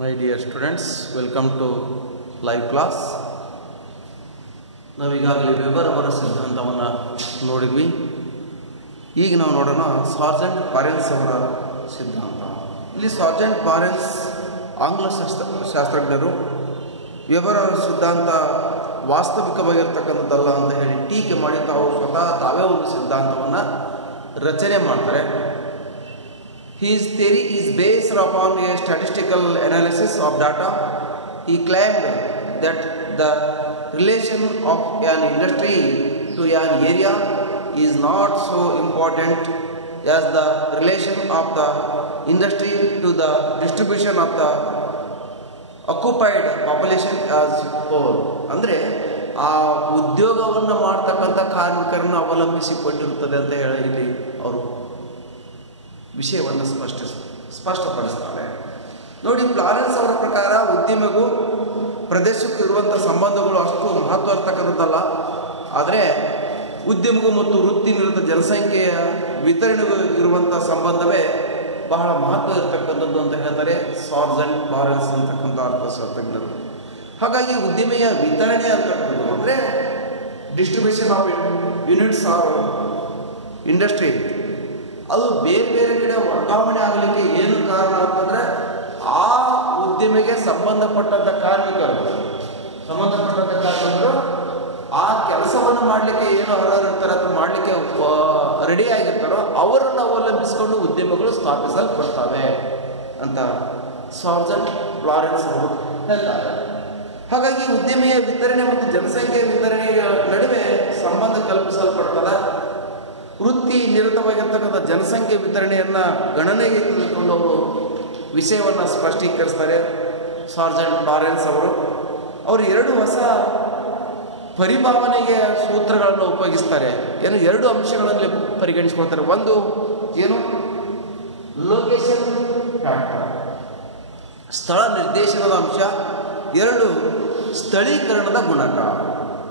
My dear students, welcome to live class. ನಾವೀಗಾಗಲೇ Weber ಸಿದ್ಧಾಂತವನ್ನು ನೋಡಿದ್ವಿ. ಈಗ ನಾವು ನೋಡೋಣ ಸಾರ್ಜೆಂಟ್ ಪಾರೆನ್ಸ್ ಅವರ ಸಿದ್ಧಾಂತ. ಇಲ್ಲಿ ಸಾರ್ಜೆಂಟ್ ಪಾರೆನ್ಸ್ ಆಂಗ್ಲ ಶಾಸ್ತ್ರಜ್ಞರು ವೆಬರ್ ಅವರ ಸಿದ್ಧಾಂತ ವಾಸ್ತವಿಕವಾಗಿರ್ತಕ್ಕಂಥದ್ದಲ್ಲ ಅಂತ ಹೇಳಿ ಟೀಕೆ ಮಾಡಿ ತಾವೇ ಒಂದು ಸಿದ್ಧಾಂತವನ್ನು ರಚನೆ ಮಾಡ್ತಾರೆ. His theory is based upon a statistical analysis of data. He claimed that the relation of an industry to an area is not so important as the relation of the industry to the distribution of the occupied population as whole. ಅಂದರೆ ಆ ಉದ್ಯೋಗವನ್ನು ಮಾಡ್ತಕ್ಕಂಥ ಕಾರ್ಮಿಕರನ್ನು ಅವಲಂಬಿಸಿಕೊಂಡಿರುತ್ತದೆ ಅಂತ ಹೇಳಿ ಇಲ್ಲಿ ಅವರು ವಿಷಯವನ್ನು ಸ್ಪಷ್ಟಪಡಿಸ್ತಾರೆ. ನೋಡಿ, ಫ್ಲಾರೆನ್ಸ್ ಅವರ ಪ್ರಕಾರ ಉದ್ಯಮಿಗೂ ಪ್ರದೇಶಕ್ಕೂ ಇರುವಂಥ ಸಂಬಂಧಗಳು ಅಷ್ಟು ಮಹತ್ವ ಇರ್ತಕ್ಕಂಥದ್ದಲ್ಲ. ಆದರೆ ಉದ್ಯಮಿಗೂ ಮತ್ತು ವೃತ್ತಿ ನಿರತ ಜನಸಂಖ್ಯೆಯ ವಿತರಣೆಗೂ ಇರುವಂಥ ಸಂಬಂಧವೇ ಬಹಳ ಮಹತ್ವ ಇರತಕ್ಕಂಥದ್ದು ಅಂತ ಹೇಳ್ತಾರೆ ಸಾರ್ಜೆಂಟ್ ಪಾರೆನ್ಸ್ ಅಂತಕ್ಕಂಥ ಅರ್ಥಶಾಸ್ತ್ರಜ್ಞರು. ಹಾಗಾಗಿ ಉದ್ಯಮಿಯ ವಿತರಣೆ ಅಂತಕ್ಕಂಥದ್ದು ಅಂದರೆ distribution of units or industry, ಅದು ಬೇರೆ ಬೇರೆ ಕಡೆ ವರ್ಗಾವಣೆ ಆಗಲಿಕ್ಕೆ ಏನು ಕಾರಣ ಅಂತಂದರೆ ಆ ಉದ್ಯಮಿಗೆ ಸಂಬಂಧಪಟ್ಟಂಥ ಕಾರ್ಮಿಕರು ಆ ಕೆಲಸವನ್ನು ಮಾಡಲಿಕ್ಕೆ ಏನು ಅರ್ಹರಿರ್ತಾರೆ ಅಥವಾ ಮಾಡಲಿಕ್ಕೆ ರೆಡಿ ಆಗಿರ್ತಾರೋ ಅವರನ್ನು ಅವಲಂಬಿಸಿಕೊಂಡು ಉದ್ಯಮಗಳು ಸ್ಥಾಪಿಸಲ್ಪಡ್ತವೆ ಅಂತ ಸಾರ್ಜೆಂಟ್ ಫ್ಲಾರೆನ್ಸ್ ಅವರು ಹೇಳ್ತಾರೆ. ಹಾಗಾಗಿ ಉದ್ಯಮಿಯ ವಿತರಣೆ ಮತ್ತು ಜನಸಂಖ್ಯೆಯ ವಿತರಣೆಯ ನಡುವೆ ಸಂಬಂಧ ಕಲ್ಪಿಸಲ್ಪಡ್ತದೆ. ವೃತ್ತಿ ನಿರತವಾಗಿರ್ತಕ್ಕಂಥ ಜನಸಂಖ್ಯೆ ವಿತರಣೆಯನ್ನು ಗಣನೆಗೆ ತೆಗೆದುಕೊಂಡು ಅವರು ವಿಷಯವನ್ನು ಸ್ಪಷ್ಟೀಕರಿಸ್ತಾರೆ ಸಾರ್ಜೆಂಟ್ ಪಾರೆನ್ಸ್ ಅವರು ಎರಡು ಹೊಸ ಪರಿಭಾವನೆಗೆ ಸೂತ್ರಗಳನ್ನು ಉಪಯೋಗಿಸ್ತಾರೆ. ಏನು ಎರಡು ಅಂಶಗಳಲ್ಲಿ ಪರಿಗಣಿಸಿಕೊಳ್ತಾರೆ. ಒಂದು ಏನು, ಲೊಕೇಶನ್ ಫ್ಯಾಕ್ಟರ್, ಸ್ಥಳ ನಿರ್ದೇಶನದ ಅಂಶ. ಎರಡು, ಸ್ಥಳೀಕರಣದ ಗುಣಕ,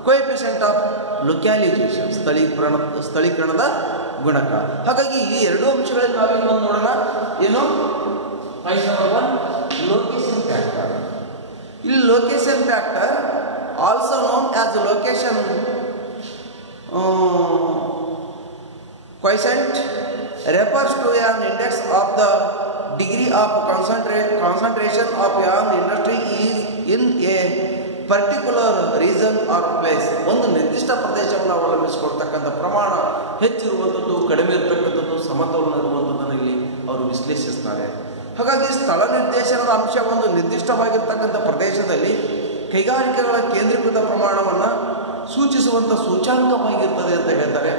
ಕೋಎಫಿಷಿಯಂಟ್ ಆಫ್ ಲೊಕ್ಯಾಲಿಟೇಷನ್, ಸ್ಥಳೀಕರಣದ ಗುಣಕ. ಹಾಗಾಗಿ ಈ ಎರಡು ಅಂಶಗಳಲ್ಲಿ ನಾವೇನು ನೋಡೋಣ. ಏನು, ಲೊಕೇಶನ್ ಫ್ಯಾಕ್ಟರ್. ಇಲ್ಲಿ location factor also known as location quotient refers to an index of the degree of concentration of an industry is in a particular reason or place. ಒಂದು ನಿರ್ದಿಷ್ಟ ಪ್ರದೇಶವನ್ನು ಅವಲಂಬಿಸಿಕೊಳ್ತಕ್ಕಂಥ ಪ್ರಮಾಣ ಹೆಚ್ಚಿರುವಂಥದ್ದು, ಕಡಿಮೆ ಇರತಕ್ಕಂಥದ್ದು, ಸಮತೋಲನ ಇರುವಂಥದ್ದನ್ನು ಇಲ್ಲಿ ಅವರು ವಿಶ್ಲೇಷಿಸ್ತಾರೆ. ಹಾಗಾಗಿ ಸ್ಥಳ ನಿರ್ದೇಶನದ ಅಂಶ ಒಂದು ನಿರ್ದಿಷ್ಟವಾಗಿರ್ತಕ್ಕಂಥ ಪ್ರದೇಶದಲ್ಲಿ ಕೈಗಾರಿಕೆಗಳ ಕೇಂದ್ರೀಕೃತ ಪ್ರಮಾಣವನ್ನು ಸೂಚಿಸುವಂಥ ಸೂಚ್ಯಾಂಕವಾಗಿರ್ತದೆ ಅಂತ ಹೇಳ್ತಾರೆ.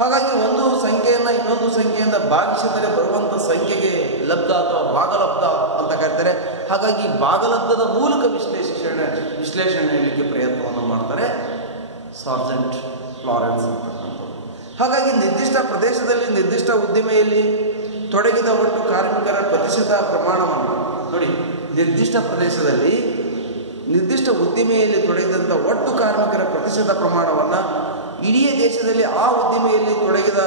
ಹಾಗಾಗಿ ಒಂದು ಸಂಖ್ಯೆಯನ್ನು ಇನ್ನೊಂದು ಸಂಖ್ಯೆಯಿಂದ ಭಾಗಿಸಿದರೆ ಬರುವಂಥ ಸಂಖ್ಯೆಗೆ ಲಬ್ಧ ಅಥವಾ ಭಾಗಲಬ್ಧ ಅಂತ ಕರೀತಾರೆ. ಹಾಗಾಗಿ ಭಾಗಲಬ್ಧದ ಮೂಲಕ ವಿಶ್ಲೇಷಣೆ ಹೇಳಲಿಕ್ಕೆ ಪ್ರಯತ್ನವನ್ನು ಮಾಡ್ತಾರೆ ಸಾರ್ಜೆಂಟ್ ಫ್ಲಾರೆನ್ಸ್ ಅಂತಕ್ಕಂಥದ್ದು. ಹಾಗಾಗಿ ನಿರ್ದಿಷ್ಟ ಪ್ರದೇಶದಲ್ಲಿ ನಿರ್ದಿಷ್ಟ ಉದ್ದಿಮೆಯಲ್ಲಿ ತೊಡಗಿದ ಒಟ್ಟು ಕಾರ್ಮಿಕರ ಪ್ರತಿಶತ ಪ್ರಮಾಣವನ್ನು ನೋಡಿ, ನಿರ್ದಿಷ್ಟ ಪ್ರದೇಶದಲ್ಲಿ ನಿರ್ದಿಷ್ಟ ಉದ್ದಿಮೆಯಲ್ಲಿ ತೊಡಗಿದಂಥ ಒಟ್ಟು ಕಾರ್ಮಿಕರ ಪ್ರತಿಶತ ಪ್ರಮಾಣವನ್ನು ಇಡೀ ದೇಶದಲ್ಲಿ ಆ ಉದ್ದಿಮೆಯಲ್ಲಿ ತೊಡಗಿದ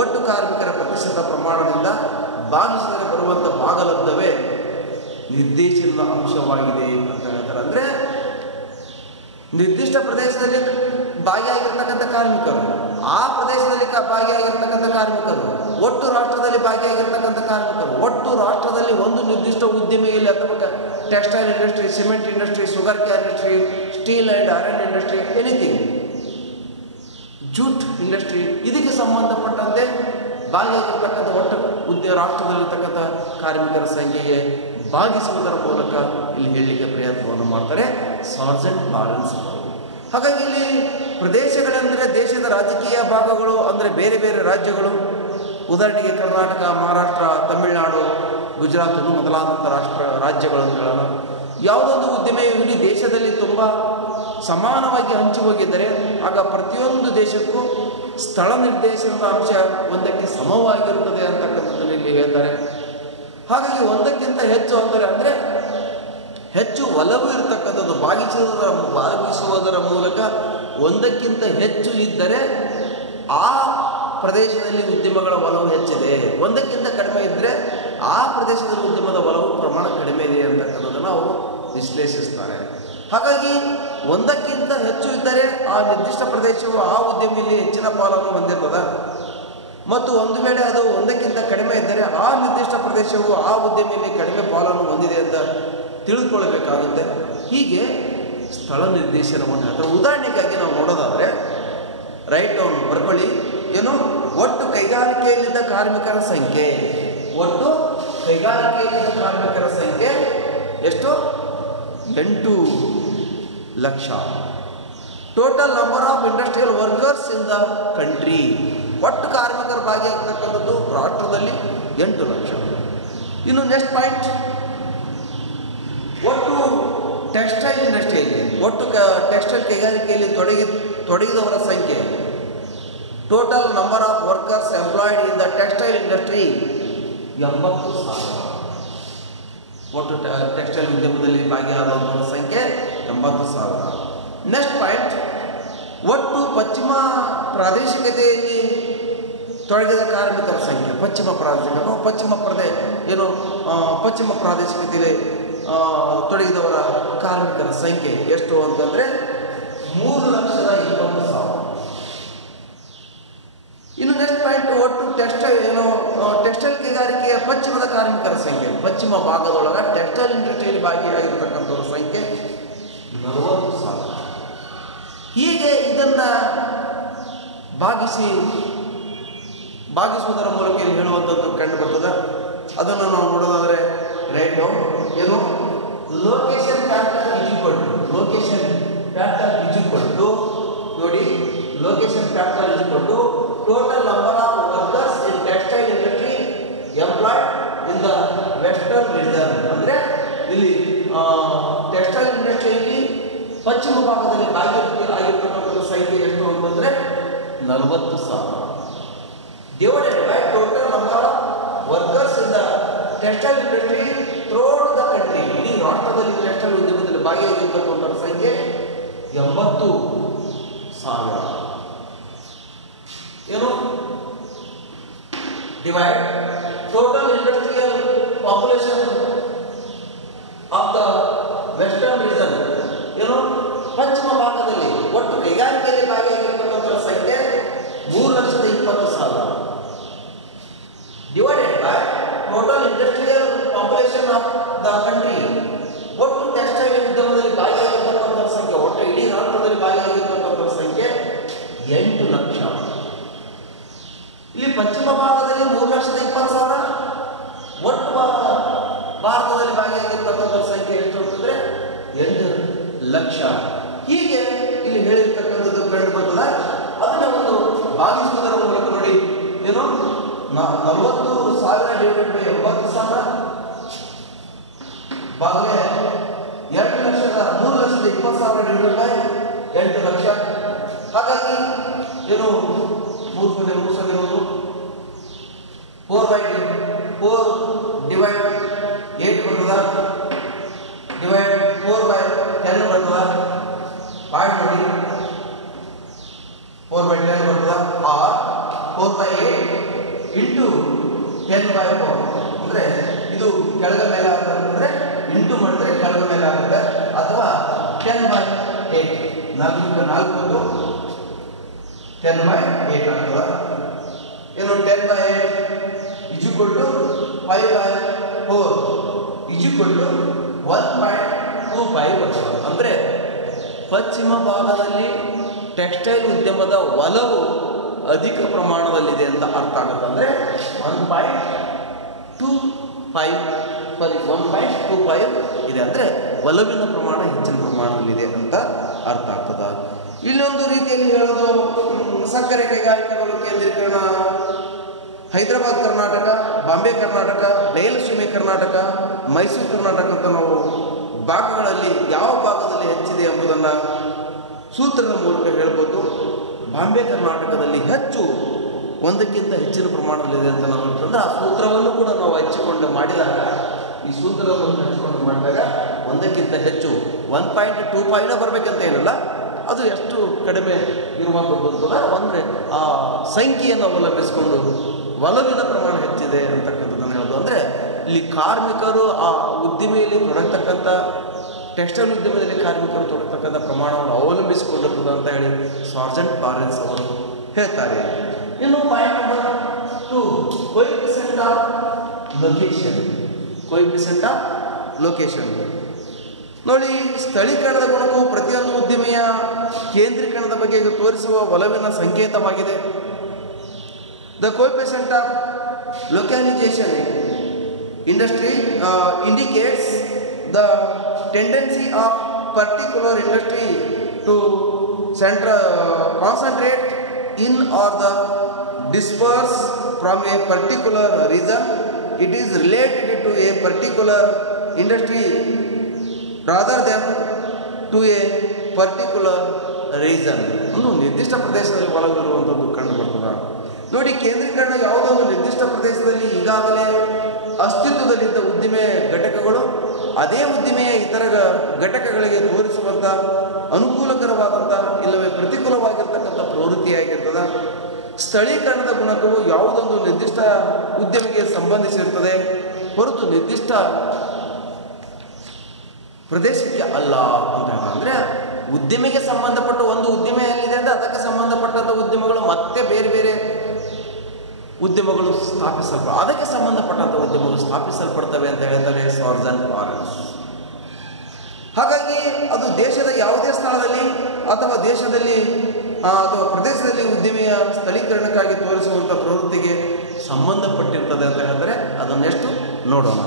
ಒಟ್ಟು ಕಾರ್ಮಿಕರ ಪ್ರತಿಶತ ಪ್ರಮಾಣದಿಂದ ಭಾಗಿಸಿದರೆ ಬರುವಂಥ ಭಾಗಲಬ್ಧವೇ ನಿರ್ದೇಶನದ ಅಂಶವಾಗಿದೆ ಅಂತ ಹೇಳ್ತಾರೆ. ಅಂದರೆ ನಿರ್ದಿಷ್ಟ ಪ್ರದೇಶದಲ್ಲಿ ಭಾಗಿಯಾಗಿರ್ತಕ್ಕಂಥ ಕಾರ್ಮಿಕರು, ಆ ಪ್ರದೇಶದಲ್ಲಿ ಭಾಗಿಯಾಗಿರ್ತಕ್ಕಂಥ ಕಾರ್ಮಿಕರು, ಒಟ್ಟು ರಾಷ್ಟ್ರದಲ್ಲಿ ಭಾಗಿಯಾಗಿರ್ತಕ್ಕಂಥ ಕಾರ್ಮಿಕರು, ಒಟ್ಟು ರಾಷ್ಟ್ರದಲ್ಲಿ ಒಂದು ನಿರ್ದಿಷ್ಟ ಉದ್ದಿಮೆಯಲ್ಲಿ ಅಥವಾ textile industry, cement industry, sugar can industry, steel and iron industry, anything, jute industry, ಇದಕ್ಕೆ ಸಂಬಂಧಪಟ್ಟಂತೆ ಭಾಗಿಯಾಗಿರ್ತಕ್ಕಂಥ ಒಟ್ಟು ರಾಷ್ಟ್ರದಲ್ಲಿರ್ತಕ್ಕಂಥ ಕಾರ್ಮಿಕರ ಸಂಖ್ಯೆಗೆ ಭಾಗಿಸುವುದರ ಮೂಲಕ ಇಲ್ಲಿ ಹೇಳಲಿಕ್ಕೆ ಪ್ರಯತ್ನವನ್ನು ಮಾಡ್ತಾರೆ ಸಾರ್ಜೆಂಟ್ ಪಾರೆನ್ಸ್ ಅವರು. ಹಾಗಾಗಿ ಇಲ್ಲಿ ಪ್ರದೇಶಗಳೆಂದರೆ ದೇಶದ ರಾಜಕೀಯ ಭಾಗಗಳು, ಅಂದರೆ ಬೇರೆ ಬೇರೆ ರಾಜ್ಯಗಳು. ಉದಾಹರಣೆಗೆ ಕರ್ನಾಟಕ, ಮಹಾರಾಷ್ಟ್ರ, ತಮಿಳುನಾಡು, ಗುಜರಾತ್ ಮೊದಲಾದಂಥ ರಾಜ್ಯಗಳು ಅಂತ ಹೇಳೋಣ. ಯಾವುದೊಂದು ಉದ್ದಿಮೆಯು ಇಡೀ ದೇಶದಲ್ಲಿ ತುಂಬ ಸಮಾನವಾಗಿ ಹಂಚಿ ಹೋಗಿದ್ದರೆ ಆಗ ಪ್ರತಿಯೊಂದು ದೇಶಕ್ಕೂ ಸ್ಥಳ ನಿರ್ದೇಶನದ ಅಂಶ ಒಂದಕ್ಕೆ ಸಮವಾಗಿರುತ್ತದೆ ಅಂತಕ್ಕಂಥದ್ದನ್ನು ಇಲ್ಲಿ ಹೇಳ್ತಾರೆ. ಹಾಗಾಗಿ ಒಂದಕ್ಕಿಂತ ಹೆಚ್ಚು ಅಂದರೆ ಹೆಚ್ಚು ಒಲವು ಇರತಕ್ಕಂಥದ್ದು, ಭಾಗಿಸುವುದರ ಮೂಲಕ ಒಂದಕ್ಕಿಂತ ಹೆಚ್ಚು ಇದ್ದರೆ ಆ ಪ್ರದೇಶದಲ್ಲಿ ಉದ್ಯಮಗಳ ಒಲವು ಹೆಚ್ಚಿದೆ, ಒಂದಕ್ಕಿಂತ ಕಡಿಮೆ ಇದ್ದರೆ ಆ ಪ್ರದೇಶದಲ್ಲಿ ಉದ್ಯಮದ ಒಲವು ಪ್ರಮಾಣ ಕಡಿಮೆ ಇದೆ ಅಂತ ವಿಶ್ಲೇಷಿಸ್ತಾರೆ. ಹಾಗಾಗಿ ಒಂದಕ್ಕಿಂತ ಹೆಚ್ಚು ಇದ್ದರೆ ಆ ನಿರ್ದಿಷ್ಟ ಪ್ರದೇಶವು ಆ ಉದ್ಯಮಿಯಲ್ಲಿ ಹೆಚ್ಚಿನ ಪಾಲನ್ನು ಹೊಂದಿರ್ತದೆ, ಮತ್ತು ಒಂದು ವೇಳೆ ಅದು ಒಂದಕ್ಕಿಂತ ಕಡಿಮೆ ಇದ್ದರೆ ಆ ನಿರ್ದಿಷ್ಟ ಪ್ರದೇಶವು ಆ ಉದ್ಯಮಿಯಲ್ಲಿ ಕಡಿಮೆ ಪಾಲನ್ನು ಹೊಂದಿದೆ ಅಂತ ತಿಳಿದುಕೊಳ್ಳಬೇಕಾಗುತ್ತೆ. ಹೀಗೆ ಸ್ಥಳ ನಿರ್ದೇಶನವನ್ನು ಹೇಳ್ತಾರೆ. ಉದಾಹರಣೆಗಾಗಿ ನಾವು ನೋಡೋದಾದರೆ ರೈಟ್ ಡೌನ್ ಬರ್ಕೊಳ್ಳಿ. ಏನು? ಒಟ್ಟು ಕೈಗಾರಿಕೆಯಲ್ಲಿದ್ದ ಕಾರ್ಮಿಕರ ಸಂಖ್ಯೆ, ಒಟ್ಟು ಕೈಗಾರಿಕೆಯಲ್ಲಿದ್ದ ಕಾರ್ಮಿಕರ ಸಂಖ್ಯೆ ಎಷ್ಟು? 8 lakh. Total number of industrial workers in the country, ಒಟ್ಟು ಕಾರ್ಮಿಕರು ಭಾಗಿಯಾಗತಕ್ಕಂಥದ್ದು ರಾಷ್ಟ್ರದಲ್ಲಿ 8 ಲಕ್ಷ. ಇನ್ನು ನೆಕ್ಸ್ಟ್ ಪಾಯಿಂಟ್, ಒಟ್ಟು ಟೆಕ್ಸ್ಟೈಲ್ ಇಂಡಸ್ಟ್ರಿಯಲ್ಲಿ, ಒಟ್ಟು ಟೆಕ್ಸ್ಟೈಲ್ ಕೈಗಾರಿಕೆಯಲ್ಲಿ ತೊಡಗಿದವರ ಸಂಖ್ಯೆ, total number of workers employed in the textile industry 80,000. ಒಟ್ಟು ಟೆಕ್ಸ್ಟೈಲ್ ಉದ್ಯಮದಲ್ಲಿ ಭಾಗಿಯಾದವರ ಸಂಖ್ಯೆ 80,000. ನೆಕ್ಸ್ಟ್ ಪಾಯಿಂಟ್, ಒಟ್ಟು ಪಶ್ಚಿಮ ಪ್ರಾದೇಶಿಕತೆಯಲ್ಲಿ ತೊಡಗಿದ ಕಾರ್ಮಿಕರ ಸಂಖ್ಯೆ, ಪಶ್ಚಿಮ ಪ್ರಾದೇಶಿಕತೆಯಲ್ಲಿ ತೊಡಗಿದವರ ಕಾರ್ಮಿಕರ ಸಂಖ್ಯೆ ಎಷ್ಟು ಅಂತಂದರೆ 3,20,000. ಇನ್ನು ನೆಕ್ಸ್ಟ್ ಪಾಯಿಂಟ್, ಒಟ್ಟು ಟೆಕ್ಸ್ಟೈಲ್ ಕೈಗಾರಿಕೆಯ ಪಶ್ಚಿಮದ ಕಾರ್ಮಿಕರ ಸಂಖ್ಯೆ, ಪಶ್ಚಿಮ ಭಾಗದೊಳಗೆ ಟೆಕ್ಸ್ಟೈಲ್ ಇಂಡಸ್ಟ್ರಿಯಲ್ಲಿ ಭಾಗಿಯಾಗಿರ್ತಕ್ಕಂಥವ್ರ ಸಂಖ್ಯೆ 40,000. ಹೀಗೆ ಇದನ್ನು ಭಾಗಿಸುವುದರ ಮೂಲಕ ಇಲ್ಲಿ ಹೇಳುವಂಥದ್ದು ಕಂಡು ಬರ್ತದೆ. ಅದನ್ನು ನಾವು ನೋಡೋದಾದರೆ ರೈಟ್ ಡೌನ್. ಏನು? Location factor is equal to ನೋಡಿ, location factor is equal to total number of workers in textile industry employed in the western region. ಅಂದರೆ ಇಲ್ಲಿ ಟೆಕ್ಸ್ಟೈಲ್ ಇಂಡಸ್ಟ್ರಿಯಲ್ಲಿ ಪಶ್ಚಿಮ ಭಾಗದಲ್ಲಿ ಆಗಿರ್ತಕ್ಕಂಥ ಸಂಖ್ಯೆ ಎಷ್ಟು ಅಂತಂದರೆ 40,000 divided by total number of workers in the textile industry throughout the country. ಇಡೀ ರಾಷ್ಟ್ರದಲ್ಲಿ ಟೆಕ್ಸ್ಟೈಲ್ ಉದ್ಯಮದಲ್ಲಿ ಭಾಗಿಯಾಗಿರ್ತಕ್ಕಂಥ ಸಂಖ್ಯೆ 80,000. ಏನು? Divide total industrial population of the western region. ಏನು? ಪಶ್ಚಿಮ ಭಾಗದಲ್ಲಿ ಒಟ್ಟು ಕೈಗಾರಿಕೆಯಲ್ಲಿ ಭಾಗಿಯಾಗಿರ್ತಕ್ಕಂಥ ಸಂಖ್ಯೆ 3,20,000 divided by total industrial population of the country. ಒಟ್ಟು ಟೆಕ್ಸ್ಟೈಲ್ ಉದ್ಯಮದಲ್ಲಿ ಭಾಗಿಯಾಗಿರ್ತಕ್ಕಂಥ ಸಂಖ್ಯೆ, ಒಟ್ಟು ಇಡೀ ರಾಷ್ಟ್ರದಲ್ಲಿ ಭಾಗಿಯಾಗಿರ್ತಕ್ಕಂಥ ಸಂಖ್ಯೆ 8 ಲಕ್ಷ. ಇಲ್ಲಿ ಪಶ್ಚಿಮ ಭಾಗದಲ್ಲಿ 3,20,000, ಒಟ್ಟು ಭಾರತದಲ್ಲಿ ಭಾಗಿಯಾಗಿರ್ತಕ್ಕಂಥ ಸಂಖ್ಯೆ ಎಷ್ಟು ಅಂತಂದ್ರೆ 8 ಲಕ್ಷ. ಹೀಗೆ ಇಲ್ಲಿ ಹೇಳಿರ್ತಕ್ಕಂಥದ್ದು ಕಂಡು ಬರ್ತದೆ. ಅದನ್ನ ಒಂದು ಭಾಗಿಸುವುದರ ಮೂಲಕ ನೋಡಿ, ಏನು? 40,000 ಡಿವೈಡೆಡ್ ಬೈ 80,000 ಭಾಗವೇ 3,20,000 ಡಿವೈಡೆಡ್ ಬೈ 8 ಲಕ್ಷ. ಹಾಗಾಗಿ ಏನು 3 ಇರುವುದು 4 ಡಿವೈಡ್ 8 ಬರ್ತದ, ಡಿವೈಡ್ 4/10 ಬರ್ತದ. ಪಾಯಿಂಟ್ ನೋಡಿ, 4/10 ಬರ್ತದ, ಆರ್ 4/8 ಇಂಟು 10/4. ಅಂದರೆ ಇದು ಕೆಳಗ ಮೇಲೆ ಆಗ್ತದೆ, ಇಂಟು ಮಾಡಿದ್ರೆ ಕೆಳಗ ಮೇಲೆ ಆಗುತ್ತೆ, ಅಥವಾ 10/8 4 10/8 ಆಗ್ತದ. ಏನು 10/8 is equal to 5/4 is equal to 1.25 ಬರ್ತದೆ. ಅಂದರೆ ಪಶ್ಚಿಮ ಭಾಗದಲ್ಲಿ ಟೆಕ್ಸ್ಟೈಲ್ ಉದ್ಯಮದ ಒಲವು ಅಧಿಕ ಪ್ರಮಾಣದಲ್ಲಿದೆ ಅಂತ ಅರ್ಥ ಆಗುತ್ತೆ. ಅಂದರೆ 1.25 ಇದೆ. ಅಂದರೆ ಒಲವಿನ ಪ್ರಮಾಣ ಹೆಚ್ಚಿನ ಪ್ರಮಾಣದಲ್ಲಿದೆ ಅಂತ ಅರ್ಥ ಆಗ್ತದೆ. ಇಲ್ಲೊಂದು ರೀತಿಯಲ್ಲಿ ಹೇಳೋದು, ಸಕ್ಕರೆ ಕೈಗಾರಿಕೆಗಳು ಕೇಂದ್ರೀಕರಣ ಹೈದರಾಬಾದ್ ಕರ್ನಾಟಕ, ಬಾಂಬೆ ಕರ್ನಾಟಕ, ಬಯಲುಸೀಮೆ ಕರ್ನಾಟಕ, ಮೈಸೂರು ಕರ್ನಾಟಕ ಅಂತ ನಾವು ಭಾಗಗಳಲ್ಲಿ ಯಾವ ಭಾಗದಲ್ಲಿ ಹೆಚ್ಚಿದೆ ಎಂಬುದನ್ನು ಸೂತ್ರದ ಮೂಲಕ ಹೇಳ್ಬೋದು. ಬಾಂಬೆ ಕರ್ನಾಟಕದಲ್ಲಿ ಹೆಚ್ಚು, ಒಂದಕ್ಕಿಂತ ಹೆಚ್ಚಿನ ಪ್ರಮಾಣದಲ್ಲಿದೆ ಅಂತ ನಾವು ಅಂತಂದ್ರೆ ಆ ಸೂತ್ರವನ್ನು ಕೂಡ ನಾವು ಹಚ್ಚಿಕೊಂಡು ಮಾಡಿದಾಗ, ಈ ಸೂತ್ರವನ್ನು ಹಚ್ಚಿಕೊಂಡು ಮಾಡಿದಾಗ ಒಂದಕ್ಕಿಂತ ಹೆಚ್ಚು 1.25 ಬರಬೇಕಂತ ಏನಿಲ್ಲ, ಅದು ಎಷ್ಟು ಕಡಿಮೆ ಇರುವಂಥದ್ದು ಅಂತಂದ್ರೆ ಅಂದರೆ ಆ ಸಂಖ್ಯೆಯನ್ನು ಅವಲಂಬಿಸಿಕೊಂಡು ಒಲವಿನ ಪ್ರಮಾಣ ಹೆಚ್ಚಿದೆ ಅಂತಕ್ಕಂಥದ್ದನ್ನು ಹೇಳೋದು. ಅಂದರೆ ಇಲ್ಲಿ ಕಾರ್ಮಿಕರು ಆ ಉದ್ದಿಮೆಯಲ್ಲಿ ತೊಡಗತಕ್ಕಂಥ ಟೆಕ್ಸ್ಟೈಲ್ ಉದ್ಯಮದಲ್ಲಿ ಕಾರ್ಮಿಕರು ತೊಡತಕ್ಕಂಥ ಪ್ರಮಾಣವನ್ನು ಅವಲಂಬಿಸಿಕೊಂಡಿರ್ತದೆ ಅಂತ ಹೇಳಿ ಸಾರ್ಜೆಂಟ್ ಲಾರೆನ್ಸ್ ಅವರು ಹೇಳ್ತಾರೆ. ಇನ್ನು point number 2, coefficient of location. Coefficient of location ನೋಡಿ, ಸ್ಥಳೀಕರಣದ ಗುಣವು ಪ್ರತಿಯೊಂದು ಉದ್ದಿಮೆಯ ಕೇಂದ್ರೀಕರಣದ ಬಗ್ಗೆ ತೋರಿಸುವ ಒಲವಿನ ಸಂಕೇತವಾಗಿದೆ. The coefficient of localisation industry indicates the tendency of particular industry to concentrate in or the disperse from a particular region. It is related to a particular industry rather than to a particular region. ಒಂದು ನಿರ್ದಿಷ್ಟ ಪ್ರದೇಶದಲ್ಲಿ ಒಳಗಿರುವಂಥದ್ದು ಕಂಡು ಬರ್ತದೆ ನೋಡಿ. ಕೇಂದ್ರೀಕರಣ ಯಾವುದೋ ಒಂದು ನಿರ್ದಿಷ್ಟ ಪ್ರದೇಶದಲ್ಲಿ ಈಗಾಗಲೇ ಅಸ್ತಿತ್ವದಲ್ಲಿದ್ದ ಉದ್ದಿಮೆ ಘಟಕಗಳು ಅದೇ ಉದ್ದಿಮೆಯ ಇತರ ಘಟಕಗಳಿಗೆ ತೋರಿಸುವಂಥ ಅನುಕೂಲಕರವಾದಂಥ ಇಲ್ಲವೇ ಪ್ರತಿಕೂಲವಾಗಿರ್ತಕ್ಕಂಥ ಪ್ರವೃತ್ತಿಯಾಗಿರ್ತದೆ. ಸ್ಥಳೀಕರಣದ ಗುಣಕವು ಯಾವುದೊಂದು ನಿರ್ದಿಷ್ಟ ಉದ್ಯಮಿಗೆ ಸಂಬಂಧಿಸಿರ್ತದೆ ಹೊರತು ನಿರ್ದಿಷ್ಟ ಪ್ರದೇಶಕ್ಕೆ ಅಲ್ಲ ಅಂತ. ಅಂದರೆ ಉದ್ಯಮಿಗೆ ಸಂಬಂಧಪಟ್ಟ ಒಂದು ಉದ್ಯಮ ಎಲ್ಲಿದೆ ಅಂದರೆ ಅದಕ್ಕೆ ಸಂಬಂಧಪಟ್ಟಂಥ ಉದ್ಯಮಗಳು ಮತ್ತೆ ಬೇರೆ ಬೇರೆ ಉದ್ಯಮಗಳು ಅದಕ್ಕೆ ಸಂಬಂಧಪಟ್ಟಂಥ ಉದ್ಯಮಗಳು ಸ್ಥಾಪಿಸಲ್ಪಡ್ತವೆ ಅಂತ ಹೇಳ್ತಾರೆ ಸಾರ್ಜೆಂಟ್ ಲಾರೆನ್ಸ್. ಹಾಗಾಗಿ ಅದು ದೇಶದ ಯಾವುದೇ ಸ್ಥಳದಲ್ಲಿ ಅಥವಾ ದೇಶದಲ್ಲಿ ಅಥವಾ ಪ್ರದೇಶದಲ್ಲಿ ಉದ್ಯಮಿಯ ಸ್ಥಳೀಕರಣಕ್ಕಾಗಿ ತೋರಿಸುವಂಥ ಪ್ರವೃತ್ತಿಗೆ ಸಂಬಂಧಪಟ್ಟಿರ್ತದೆ ಅಂತ ಹೇಳ್ತಾರೆ. ಅದನ್ನೆಷ್ಟು ನೋಡೋಣ.